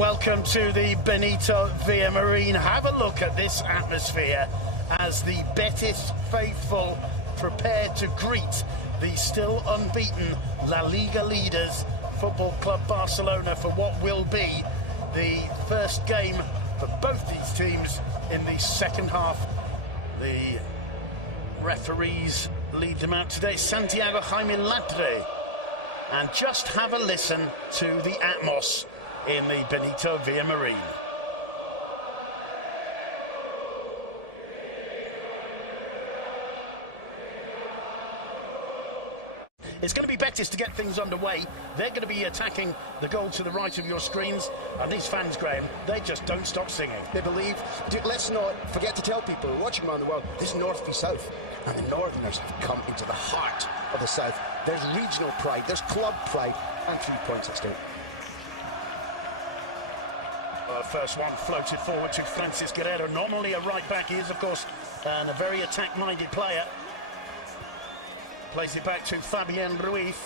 Welcome to the Benito Villamarín. Have a look at this atmosphere as the Betis faithful prepare to greet the still unbeaten La Liga leaders, Football Club Barcelona, for what will be the first game for both these teams in the second half. The referees lead them out today, Santiago Jaime Ladre. And just have a listen to the atmos in the Benito Villamarín. It's going to be Betis to get things underway. They're going to be attacking the goal to the right of your screens. And these fans, Graham, they just don't stop singing. They believe. Let's not forget to tell people watching around the world, this is North v South. And the Northerners have come into the heart of the South. There's regional pride, there's club pride, and 3 points at stake. First one floated forward to Francis Guerrero. Normally a right back, he is, of course, and a very attack-minded player. Plays it back to Fabian Ruiz.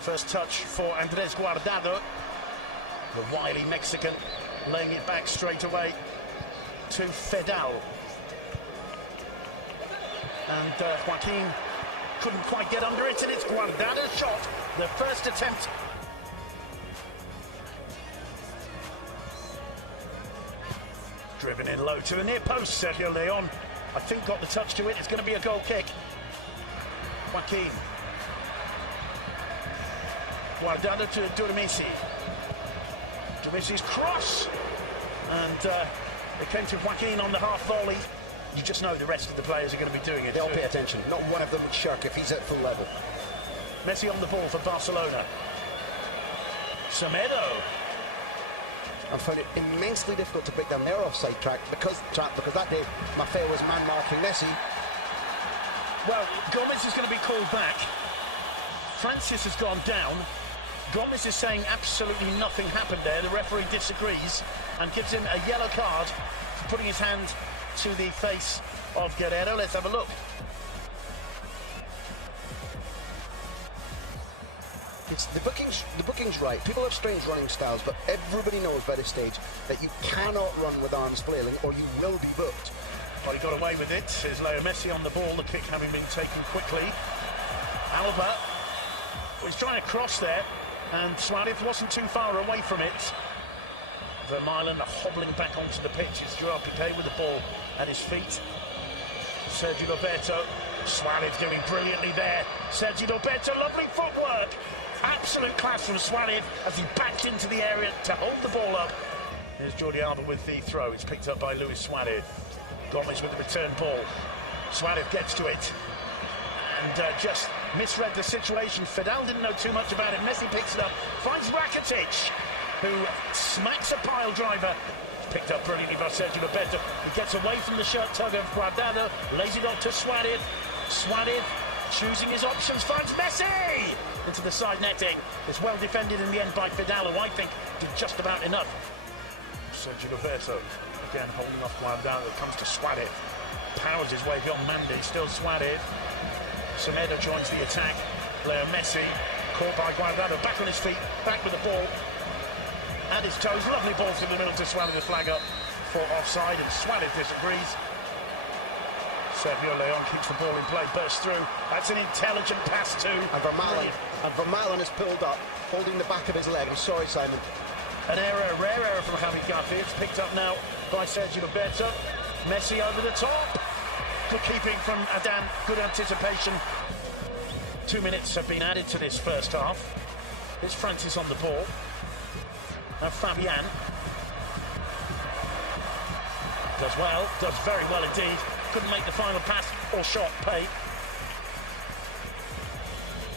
First touch for Andres Guardado. The wily Mexican laying it back straight away to Fedal. And Joaquin couldn't quite get under it, and it's Guardado's shot. The first attempt. Driven in low to the near post. Sergio Leon, I think, got the touch to it. It's going to be a goal kick. Joaquin. Guardado to Durmisi. Durmisi's cross. And it came to Joaquin on the half volley. You just know the rest of the players are going to be doing it. They'll pay attention. Not one of them would shirk if he's at full level. Messi on the ball for Barcelona. Semedo. I found it immensely difficult to break down their offside track because that day Maffeo was man marking Messi. Well, Gomez is going to be called back. Francis has gone down. Gomez is saying absolutely nothing happened there. The referee disagrees and gives him a yellow card for putting his hand to the face of Guerrero. Let's have a look. It's the booking's right. People have strange running styles, but everybody knows by this stage that you cannot run with arms flailing or you will be booked. Well, he got away with it. There's Leo Messi on the ball, the kick having been taken quickly. Alba was trying to cross there, and Suarez wasn't too far away from it. Vermaelen hobbling back onto the pitch. It's Gerard Piqué with the ball at his feet. Sergio Roberto. Suarez doing brilliantly there. Sergio Roberto, lovely footwork. Absolute class from Suarez as he backed into the area to hold the ball up. Here's Jordi Alba with the throw. It's picked up by Luis Suarez. Gomez with the return ball. Suarez gets to it and just misread the situation. Fedal didn't know too much about it. Messi picks it up, finds Rakitic, who smacks a pile driver. Picked up brilliantly by Sergio Roberto. He gets away from the shirt tug of Guardado, lays it off to Suarez. Suarez choosing his options, finds Messi into the side netting. It's well defended in the end by Fedal, who I think did just about enough. Sergio Roberto again holding off Guardado. Comes to Suarez, powers his way beyond Mandy. Still Suarez. Semedo joins the attack. Leo Messi caught by Guardado, back on his feet, back with the ball at his toes. Lovely ball through the middle to Suarez, the flag up for offside, and Suarez disagrees. Sergio Leon keeps the ball in play, bursts through. That's an intelligent pass too. And Vermaelen is pulled up, holding the back of his leg. I'm sorry, Simon. An error, a rare error from Javi Garcia. It's picked up now by Sergio Roberto. Messi over the top. Good keeping from Adan, good anticipation. 2 minutes have been added to this first half. Here's Francis on the ball. Now Fabian. Does well, does very well indeed. Couldn't make the final pass or shot pay.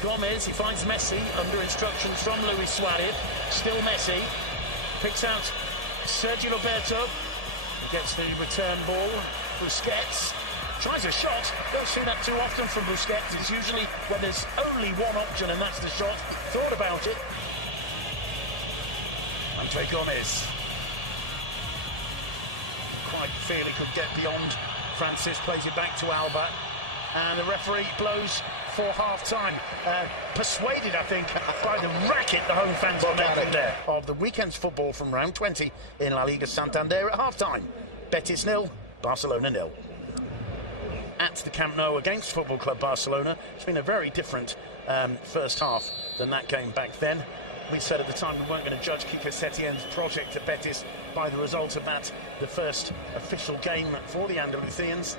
Gomez, he finds Messi under instructions from Luis Suarez. Still Messi. Picks out Sergio Roberto. He gets the return ball. Busquets tries a shot. Don't see that too often from Busquets. It's usually when there's only one option and that's the shot. Thought about it. Andre Gomez. Quite feel he could get beyond Francis, plays it back to Alba, and the referee blows before half-time. Persuaded, I think, by the racket the home fans are making there. Of the weekend's football from round 20 in LaLiga Santander at half-time. Betis 0, Barcelona 0. At the Camp Nou against Football Club Barcelona. It's been a very different first half than that game back then. We said at the time we weren't going to judge Quique Setien's project at Betis by the result of that, the first official game for the Andalusians,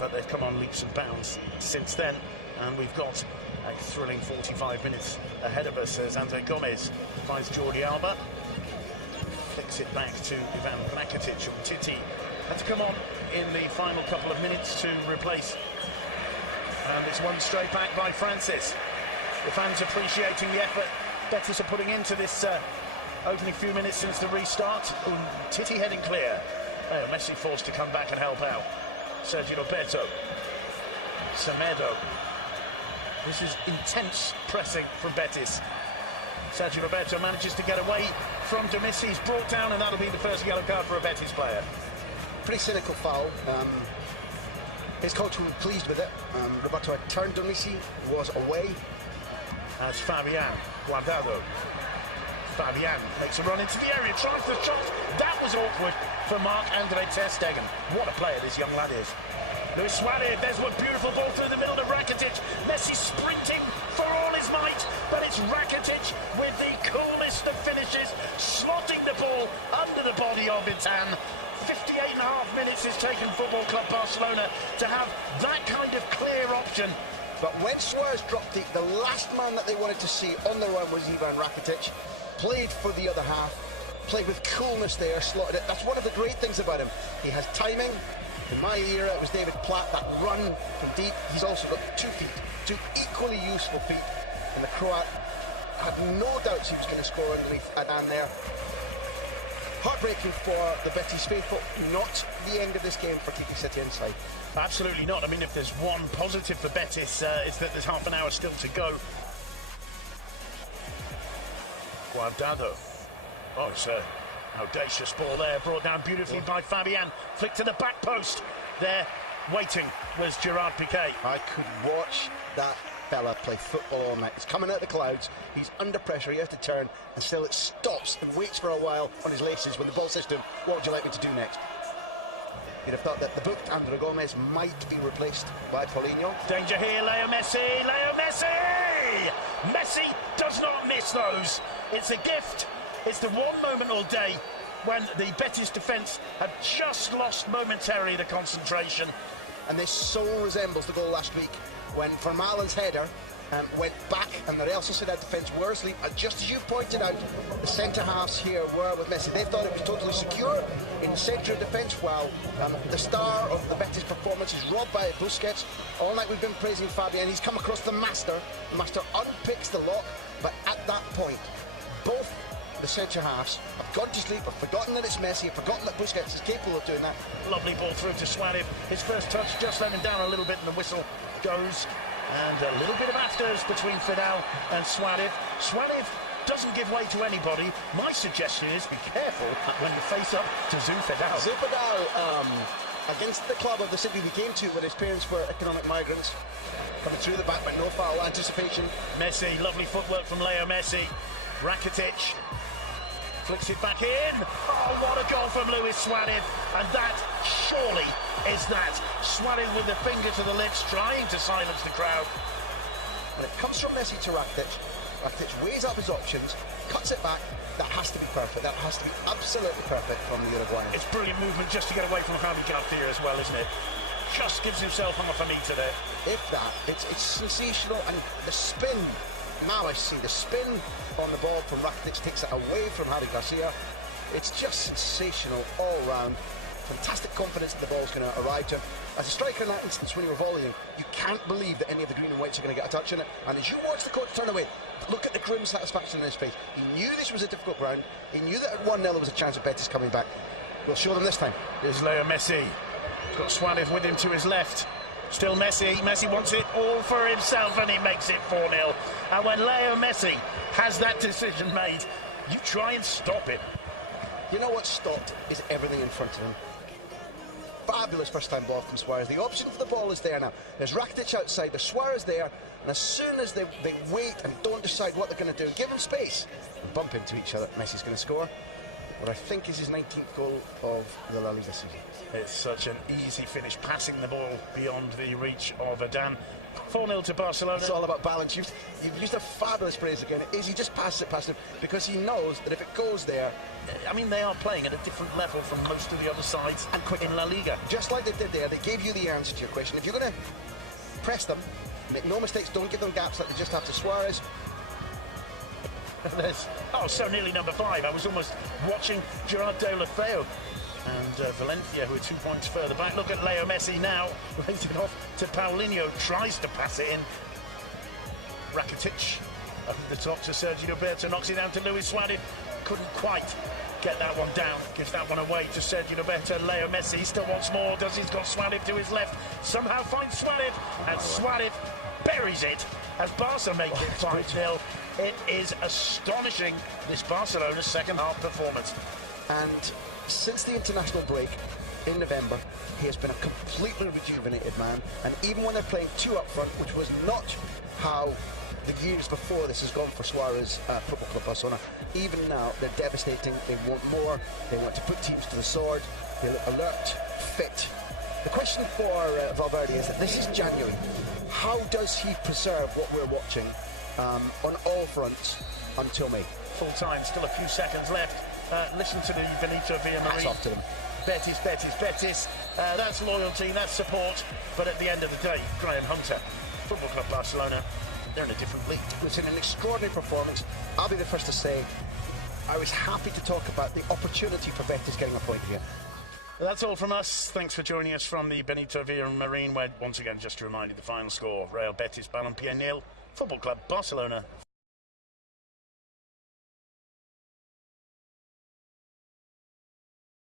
but they've come on leaps and bounds since then, and we've got a thrilling 45 minutes ahead of us as Andre Gomez finds Jordi Alba, flicks it back to Ivan Rakitic. Titi had to come on in the final couple of minutes to replace, and it's one straight back by Francis. The fans appreciating the effort Betis are putting into this opening few minutes since the restart. Titi heading clear. Messi forced to come back and help out. Sergio Roberto. Semedo. This is intense pressing from Betis. Sergio Roberto manages to get away from Demissi. He's brought down, and that'll be the first yellow card for a Betis player. Pretty cynical foul. His coach was pleased with it. Roberto had turned Demissi, was away. As Fabian Guardado. Fabian makes a run into the area, tries the shot. That was awkward for Marc-Andre ter Stegen. What a player this young lad is. Luis Suarez, there's one beautiful ball through the middle of Rakitic. Messi sprinting for all his might, but it's Rakitic with the coolest of finishes, slotting the ball under the body of Itan. 58.5 minutes has taken Football Club Barcelona to have that kind of clear option. But when Suarez dropped it, the last man that they wanted to see on the run was Ivan Rakitic. Played for the other half, played with coolness there, slotted it. That's one of the great things about him. He has timing. In my era, it was David Platt, that run from deep. He's also got 2 feet, 2 equally useful feet. And the Croat had no doubts he was going to score underneath Adan there. Heartbreaking for the Betis faithful, not the end of this game for Quique Setien's side. Absolutely not. I mean, if there's one positive for Betis, it's that there's half an hour still to go. Guardado. Oh, it's an audacious ball there, brought down beautifully by Fabian. Flick to the back post. There, waiting, was Gerard Piqué. I could watch that fella play football all night. He's coming out of the clouds, he's under pressure, he has to turn, and still it stops and waits for a while on his laces when the ball says to him, what would you like me to do next? You'd have thought that the booked Andre Gomez might be replaced by Paulinho. Danger here, Leo Messi! Leo Messi! Messi does not miss those. It's a gift. It's the one moment all day when the Betis defence had just lost momentarily the concentration. And this so resembles the goal last week when Vermaelen's header went back and the Real Sociedad defence were asleep. And just as you pointed out, the centre-halves here were with Messi. They thought it was totally secure in the centre of defence, while the star of the Betis performance is robbed by Busquets. All night we've been praising Fabian. He's come across the Master. The Master unpicks the lock, but at that point, both the centre-halves have gone to sleep, have forgotten that it's Messi, have forgotten that Busquets is capable of doing that. Lovely ball through to Suarez. His first touch just let him down a little bit, and the whistle goes. And a little bit of afters between Fidal and Suarez. Suarez doesn't give way to anybody. My suggestion is be careful when you face up to Zu Fidal. Zu Fidal, against the club of the city we came to when his parents were economic migrants, coming through the back but no foul anticipation. Messi, lovely footwork from Leo Messi. Rakitic flicks it back in. Oh, what a goal from Luis Suarez. And that surely is that. Suarez with the finger to the lips, trying to silence the crowd. And it comes from Messi to Rakitic. Rakitic weighs up his options, cuts it back. That has to be perfect. That has to be absolutely perfect from the Uruguayan. It's brilliant movement just to get away from Javi Garcia as well, isn't it? Just gives himself half a metre there. If that, it's sensational. And the spin, now I see the spin on the ball from Rakitic takes it away from Javi Garcia. It's just sensational all round. Fantastic confidence that the ball's going to arrive to him. As a striker in that instance when you were volleying, you can't believe that any of the green and whites are going to get a touch on it. And as you watch the coach turn away, look at the grim satisfaction in his face. He knew this was a difficult ground. He knew that at 1-0 there was a chance of Betis coming back. We'll show them this time. Here's Leo Messi. He's got Suarez with him to his left. Still Messi. Messi wants it all for himself, and he makes it 4-0. And when Leo Messi has that decision made, you try and stop it. You know what's stopped is everything in front of him. fabulous first-time ball from Suarez. The option for the ball is there now. There's Rakitic outside, there's Suarez there, and as soon as they wait and don't decide what they're going to do, give them space, and bump into each other, Messi's going to score what I think is his 19th goal of the La Liga season. It's such an easy finish, passing the ball beyond the reach of Adan. 4-0 to Barcelona. It's all about balance. You've used a fabulous phrase again. It is, he just passes it past him because he knows that if it goes there... I mean, they are playing at a different level from most of the other sides and quick in La Liga. Just like they did there, they gave you the answer to your question. If you're going to press them, make no mistakes, don't give them gaps like they just have to Suarez. So nearly number 5. I was almost watching Gerard Deulofeu and Valencia, who are 2 points further back. Look at Leo Messi now, lays it off to Paulinho, tries to pass it in. Rakitic up the top to Sergio Roberto, knocks it down to Luis Suarez. Couldn't quite get that one down, gives that one away to Sergio Roberto. Leo Messi still wants more, does he's got Suarez to his left, somehow finds Suarez, and Suarez buries it as Barca make it 5-0. It is astonishing, this Barcelona second half performance. And since the international break in November, he has been a completely rejuvenated man. And even when they're playing 2 up front, which was not how the years before this has gone for Suarez Football Club Barcelona, even now they're devastating. They want more. They want to put teams to the sword. They look alert, fit. The question for Valverde is that this is January. How does he preserve what we're watching on all fronts until May? Full time, still a few seconds left. Listen to the Benito Villamarín. Hats off to them. Betis, Betis, Betis. That's loyalty, that's support. But at the end of the day, Graham Hunter, Football Club Barcelona, they're in a different league. It's an extraordinary performance. I'll be the first to say I was happy to talk about the opportunity for Betis getting a point here. That's all from us. Thanks for joining us from the Benito Villamarín, where once again, just to remind you the final score: Real Betis, Balompié 0, Football Club Barcelona